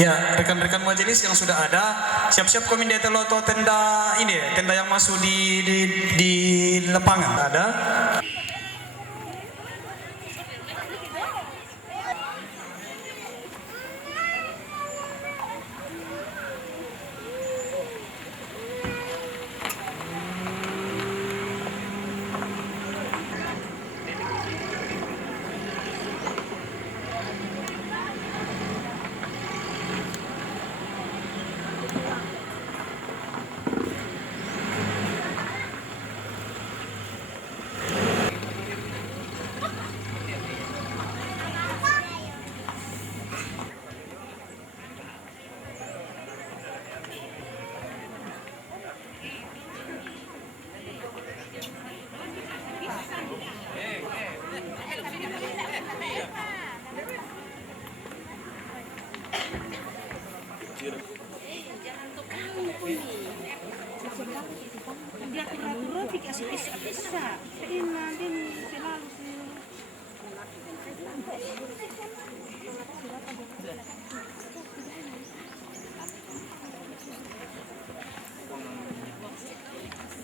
Ya, rekan-rekan majelis yang sudah ada, siap-siap kominde teloto tenda ini ya, tenda yang masuk di lapangan ada.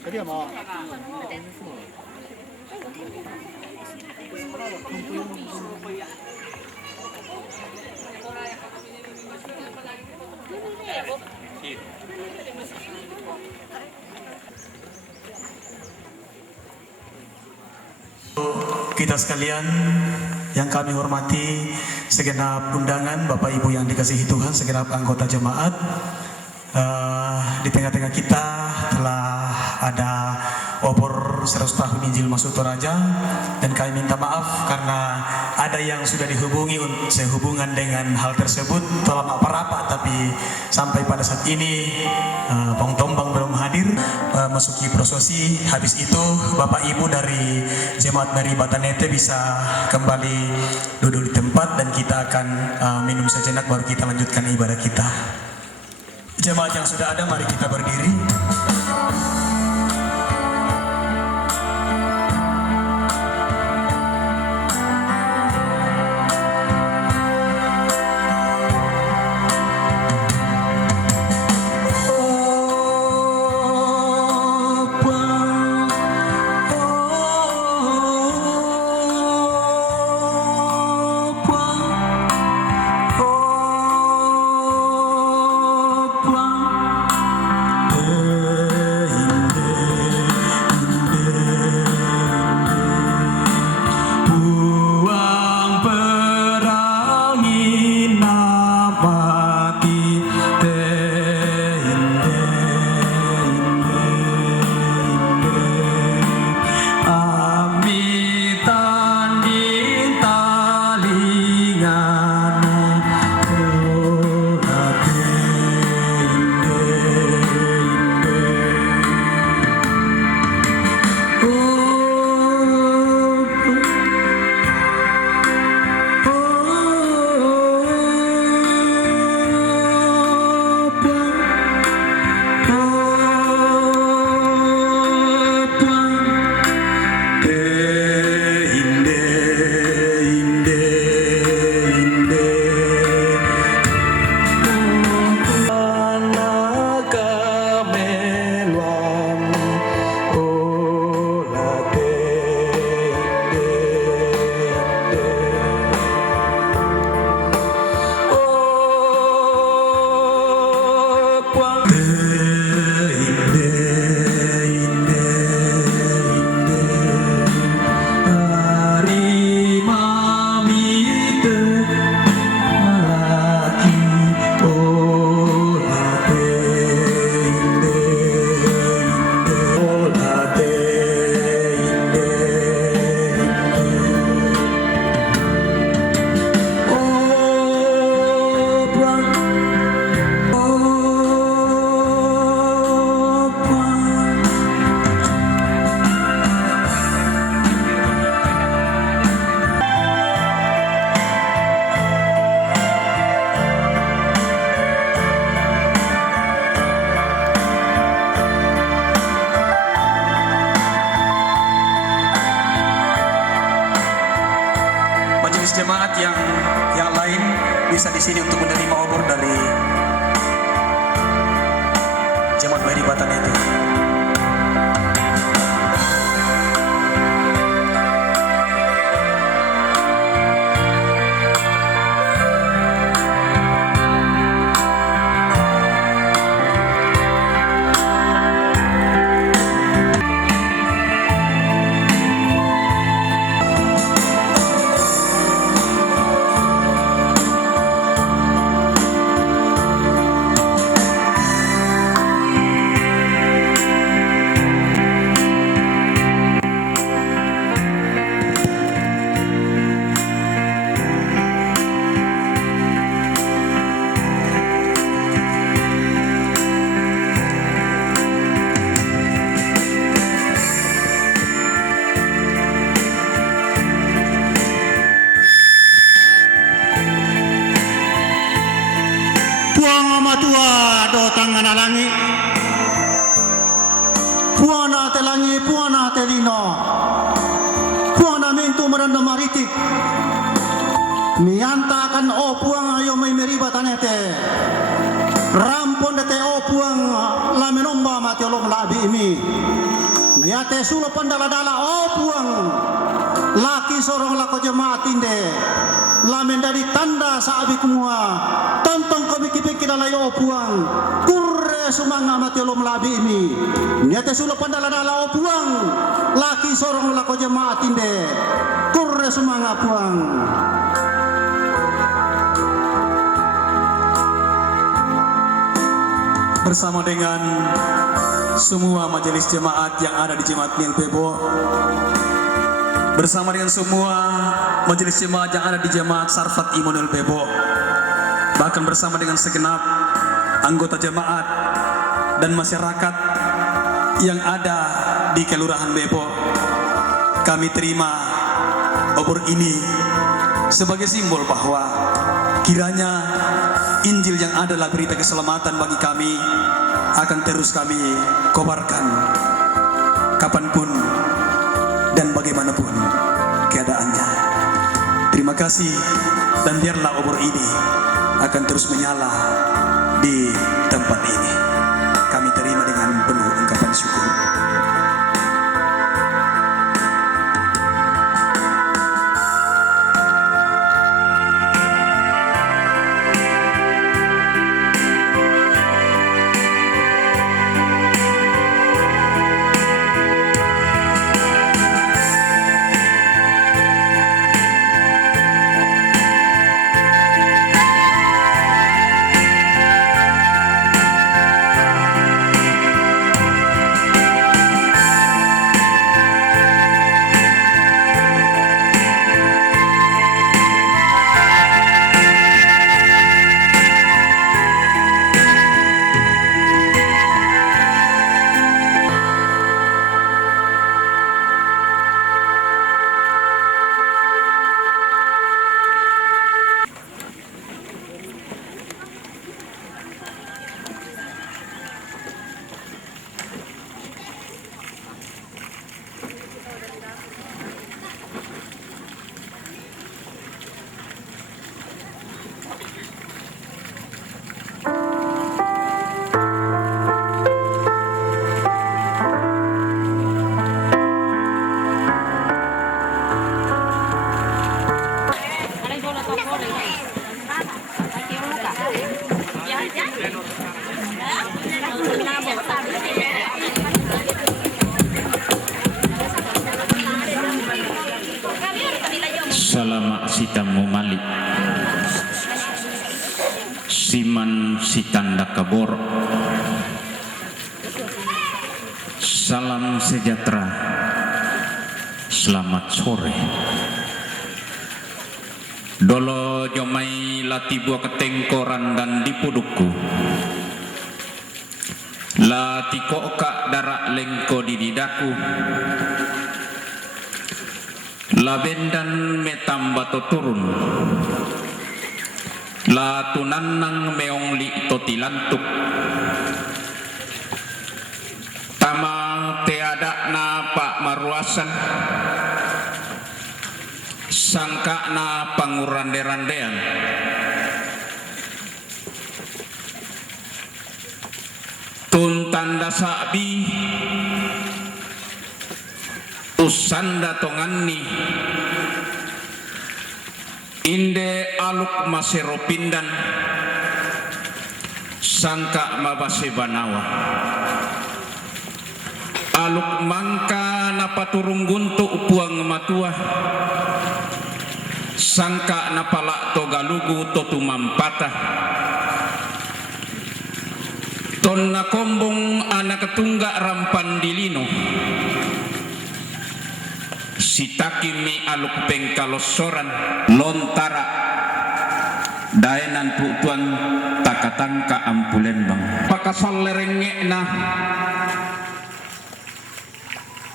Jadi mau Kita sekalian yang kami hormati, segenap undangan Bapak Ibu yang dikasihi Tuhan, segenap anggota jemaat, di tengah-tengah kita telah ada opor 100 tahun Injil Masuk Toraja, dan kami minta maaf karena ada yang sudah dihubungi sehubungan dengan hal tersebut telah rapat, tapi sampai pada saat ini pengtombang belum hadir masuki prosesi. Habis itu Bapak Ibu dari Jemaat Mary Batanete bisa kembali duduk di tempat dan kita akan minum sejenak baru kita lanjutkan ibadah kita. Jemaat yang sudah ada, mari kita berdiri. Puang matua do tangan alangi, puana telangi, puana telino, puana mentu meranda maritik, mianta akan o puang ayo mai meriba tanete, rampon dete o puang la menomba mati olong labi ini, niate sulo pandala dala o puang, laki sorong lako jemaat inde, lamen dari tanda saabi kumua, tontong kami kipikir alay o puang, kurre sumanga mati olong labi ini, niate sulo pandala dala o puang, laki sorong lako jemaat inde, kurre sumanga puang. Bersama dengan semua majelis jemaat yang ada di Jemaat Niel Bebo, bersama dengan semua majelis jemaat yang ada di Jemaat Sarfat Imonil Bebo, bahkan bersama dengan segenap anggota jemaat dan masyarakat yang ada di Kelurahan Bebo, kami terima obor ini sebagai simbol bahwa kiranya Injil yang adalah berita keselamatan bagi kami akan terus kami kobarkan kapanpun dan bagaimanapun keadaannya. Terima kasih, dan biarlah obor ini akan terus menyala di tempat ini. Kami terima dengan penuh ungkapan syukur. Salama sitamu malik siman sitanda kabor, salam sejahtera, selamat sore. Dolo jomai latibua ketengkoran dan dipuduku, latiko ka darak lengko di didaku, labendan metambato turun, la tunanang meong li totilantuk, tama teada na pak maruasan, sangka na pangurande-randean, tuntanda sabi usanda tongani inde aluk masero pindan sangka mabase banawa aluk mangka napaturung guntu upuang matua sangka napala togalugu totu mampata tonna kombong anak ketunggak rampan dilino sitakimi aluk pengkalosoran lontara daenan tuan takatangka ampulen bang pakasal lerenge na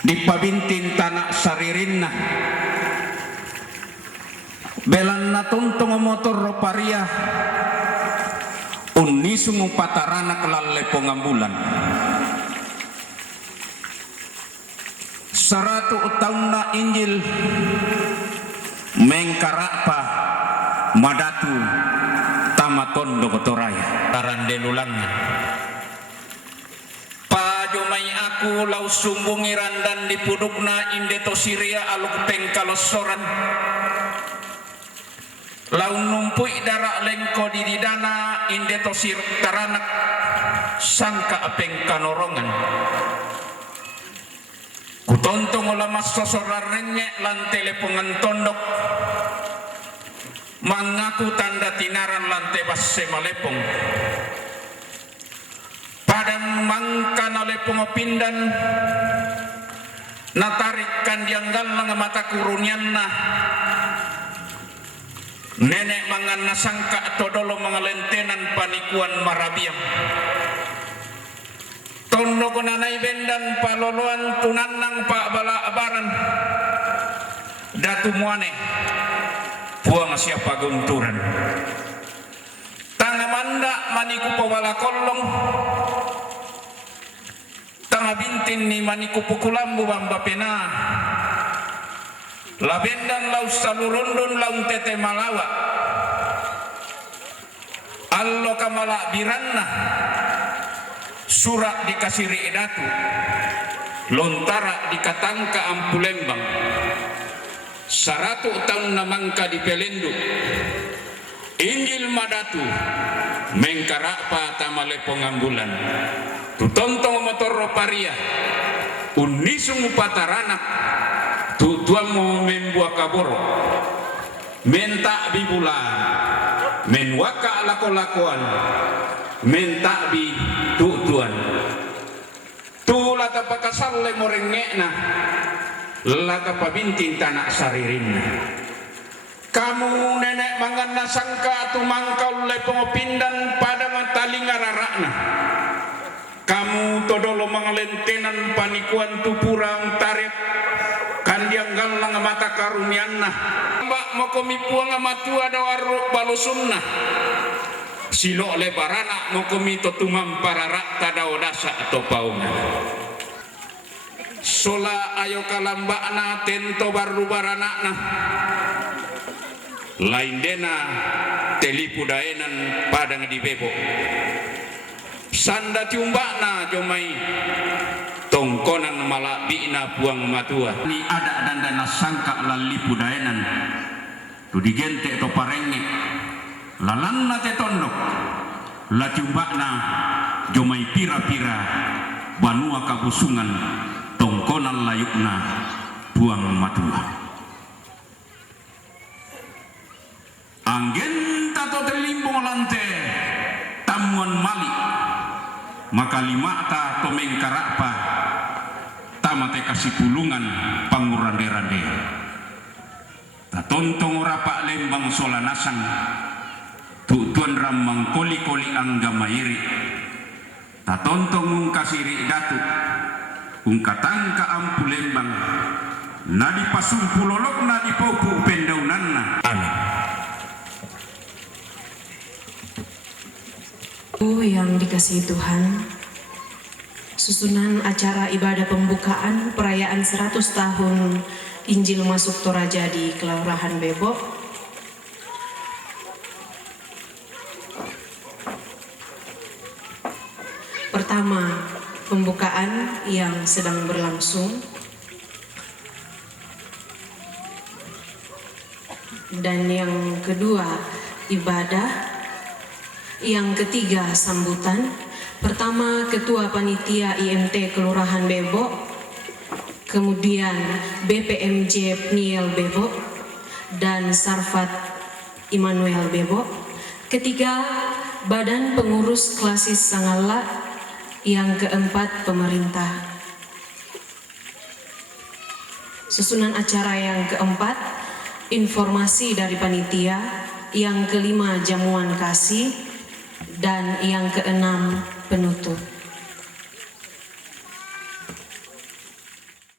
dipabintin tanak saririn na belan na tuntong motor roparia unni sungu patarana kelalle pengambulan 100 tahunna Injil mengkarapa madatu tamaton dogotoraya karandelulangan pajomai aku lau sumbungiran dan dipudukna indeto Syria aluk pengkalosoran lau numpui darak lengko di didana indeto sir taranak sangka apeng kanorongan kutontong ulama sosoran renyek lan telepongan tondok mengaku tanda tinaran lan tebas semalepong padan mangkan alepong pindan natarikan dianggal lang mata kurunyanna nenek mangan nasangka todolo mangalentenan panikuan marabiam tondo konanai bendan paloloan tunanang pak bala abaran datu muane buang siapa gunturan tanga manda maniku pawala kolong tanga bintin ni maniku pukulambu bamba pena labendan lau salurundun lau tete malawa allo kamala biranna surat dikasih datu lontara dikatangka Ampulembang 100 tahun namangka di Pelenduk Injil madatu mengkarapa tamale pengambulan tutontong motor paria unisung pataranak tutuan mau membuat kaboro menta bibulan menwaka lako-lakoan menta bi tutuan tulata pakasalle morengekna laka pabintin tanak saririnna kamu nenek mangan nasangka tu mangkau lepong pindan pada matalinga rarakna kamu todolo mangalentenan panikuan tupurang tarik kandiang galang mata karunianna mbak mokomi puang matua dawaru balusunna silo lebarana mokomi totumam pararak tadao dasa atau paungan sola ayo kalambakna tento baru baranakna lain dena telipu daenan padang di bebo sanda tiumbakna jomai tongkonan malak bina buang matua ni ada dandana sangka lalipu daenan tu digente to parenge lalanna te tondok la tiumbakna jomai pira-pira banua kabusungan tongkonan layukna buang matua anggen tato terlimbung lante tamuan malik maka limata tomeng karapa tamate kasih pulungan pangurande-rande tatontong rapak lembang solanasang tuan ramang koli-koli anggama iri tatontong kasiri datu ungkatangka Ampulembang nadi pasumpulolok nadi popu pendaunanna amin. Yang dikasihi Tuhan, susunan acara ibadah pembukaan perayaan 100 tahun Injil masuk Toraja di Kelurahan Bebo pertama, pembukaan yang sedang berlangsung dan yang kedua ibadah, yang ketiga sambutan. Pertama Ketua Panitia IMT Kelurahan Bebo, kemudian BPMJ Pniel Bebo dan Sarfat Immanuel Bebo. Ketiga Badan Pengurus Klasis Sangala. Yang keempat pemerintah. Susunan acara yang keempat informasi dari panitia, yang kelima jamuan kasih, dan yang keenam penutup.